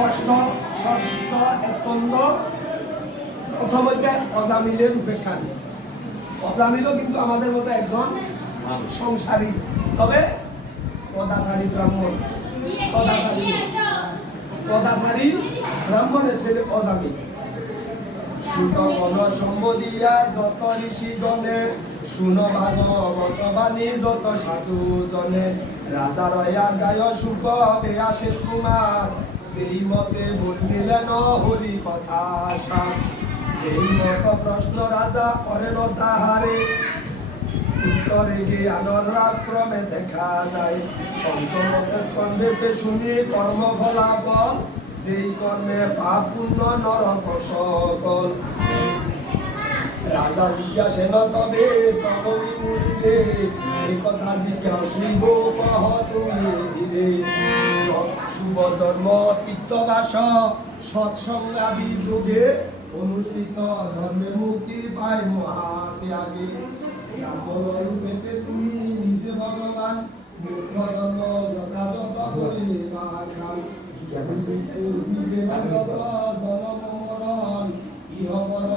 ষষ্ঠ ষষ্ঠ স্কন্ধ প্রথম অধ্যায় অজামিলের উপেক্ষানি। অজামিলও কিন্তু আমাদের মতো একজন সংসারী, তবে পদাচারী ব্রাহ্মণ, পদাচারী ব্রাহ্মণের ছেলে অজামিল। সুত গণ সম্বদিয়া যত ঋষিগণে, শুন ভাগবত বাণী যত সাধু জনে, রাজা রয়া গায় সুখ বেয়াসের কুমার, যেই মতে বলিলেন হরি কথা সার, যেই মত প্রশ্ন রাজা করেন তাহারে, উত্তরে জ্ঞানর লাভ ক্রমে দেখা যায়। পঞ্চম স্কন্ধেতে শুনি কর্ম ফলাফল, যেই কর্মে পাপ পুণ্য নরক সকল। রাজা জিজ্ঞাসেন তবে প্রভবী মুনিরে, এই কথা জিজ্ঞাসিব কহ তুমি ধীরে। শুভ জন্ম তীর্থবাস সৎসঙ্গাদি যোগে, অনুষ্ঠিত ধর্মে মুক্তি পায় মহাত্যাগে। ব্রাহ্মণ রূপে তুমি নিজে ভগবান, মুখ্য ধর্ম যথাযথ করিলে খান। জনমরণ ইহ পর